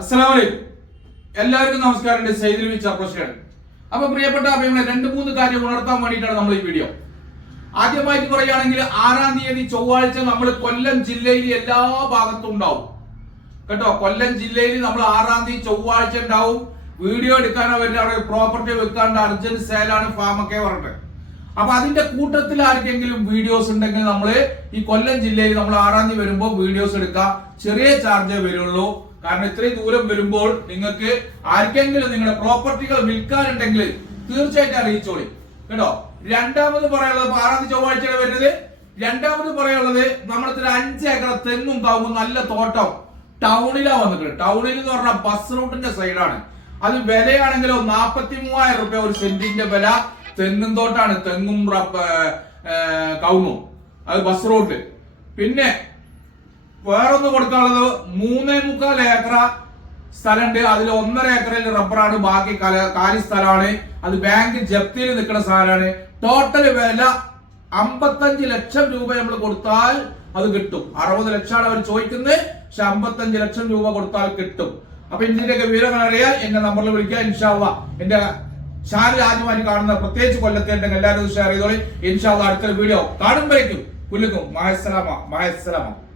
അസ്സലാമലൈക്കും. എല്ലാവർക്കും നമസ്കാരം. എന്റെ സൈദിൽ അപ്പൊ പ്രിയപ്പെട്ട അഭിമുഖം രണ്ട് മൂന്ന് കാര്യം ഉണർത്താൻ വേണ്ടിയിട്ടാണ് നമ്മൾ ഈ വീഡിയോ ആദ്യമായിട്ട് പറയുകയാണെങ്കിൽ ആറാം തീയതി ചൊവ്വാഴ്ച നമ്മൾ കൊല്ലം ജില്ലയിൽ എല്ലാ ഭാഗത്തും ഉണ്ടാവും. കേട്ടോ കൊല്ലം ജില്ലയിൽ നമ്മൾ ആറാം തീയതി ചൊവ്വാഴ്ച ഉണ്ടാവും. വീഡിയോ എടുക്കാനോ പറ്റില്ല അവിടെ പ്രോപ്പർട്ടി വെക്കാണ്ട് അർജന്റ് സെയിലാണ് ഫാമൊക്കെ പറഞ്ഞിട്ട്. അപ്പൊ അതിന്റെ കൂട്ടത്തിൽ ആർക്കെങ്കിലും വീഡിയോസ് ഉണ്ടെങ്കിൽ നമ്മൾ ഈ കൊല്ലം ജില്ലയിൽ നമ്മൾ ആറാം തീയതി വരുമ്പോൾ വീഡിയോസ് എടുക്കാം. ചെറിയ ചാർജേ വരുള്ളൂ കാരണം ഇത്രയും ദൂരം വരുമ്പോൾ നിങ്ങൾക്ക് ആർക്കെങ്കിലും നിങ്ങളുടെ പ്രോപ്പർട്ടികൾ വിൽക്കാനുണ്ടെങ്കിൽ തീർച്ചയായിട്ടും അറിയിച്ചോളി. കേട്ടോ? രണ്ടാമത് പറയാനുള്ളത് ആറാം ചൊവ്വാഴ്ചയാണ് വരുന്നത്. രണ്ടാമത് പറയാനുള്ളത് നമ്മുടെ അഞ്ച് ഏക്കർ തെങ്ങും കാവും നല്ല തോട്ടം ടൗണിലാ വന്നിട്ട് ടൗണിൽ എന്ന് പറഞ്ഞാൽ ബസ് റൂട്ടിന്റെ സൈഡാണ്. അത് വിലയാണെങ്കിലോ നാപ്പത്തി മൂവായിരം റുപ്യ ഒരു സെന്റിന്റെ വില തെങ്ങും തോട്ടാണ് തെങ്ങും കൗമും അത് ബസ് റൂട്ട്. പിന്നെ വേറൊന്ന് കൊടുക്കാനുള്ളത് മൂന്നേ മുക്കാൽ ഏക്കർ സ്ഥലമുണ്ട് അതിൽ ഒന്നര ഏക്കറിൽ റബ്ബറാണ്. ബാക്കി കല- സ്ഥലമാണ്. അത് ബാങ്ക് ജപ്തിയിൽ നിൽക്കുന്ന സാധനമാണ്. ടോട്ടൽ വില അമ്പത്തഞ്ച് ലക്ഷം രൂപ നമ്മൾ കൊടുത്താൽ അത് കിട്ടും. അറുപത് ലക്ഷമാണ് അവർ ചോദിക്കുന്നത്. പക്ഷെ അമ്പത്തഞ്ച് ലക്ഷം രൂപ കൊടുത്താൽ കിട്ടും. അപ്പൊ ഇതിന്റെയൊക്കെ വിവരങ്ങൾ അറിയാൻ എന്റെ നമ്പറിൽ വിളിക്കുക. ഇൻഷാള്ള എന്റെ ചാനൽ ആദ്യമായി കാണുന്ന പ്രത്യേകിച്ച് കൊല്ലത്തെ ഉണ്ടെങ്കിൽ എല്ലാവരും ഷെയർ ചെയ്തോളി. ഇൻഷാള്ള അടുത്ത വീഡിയോ കാണുമ്പോഴേക്കും കുലുക്കും മഹസ്സലാമ മഹസ്സലാമ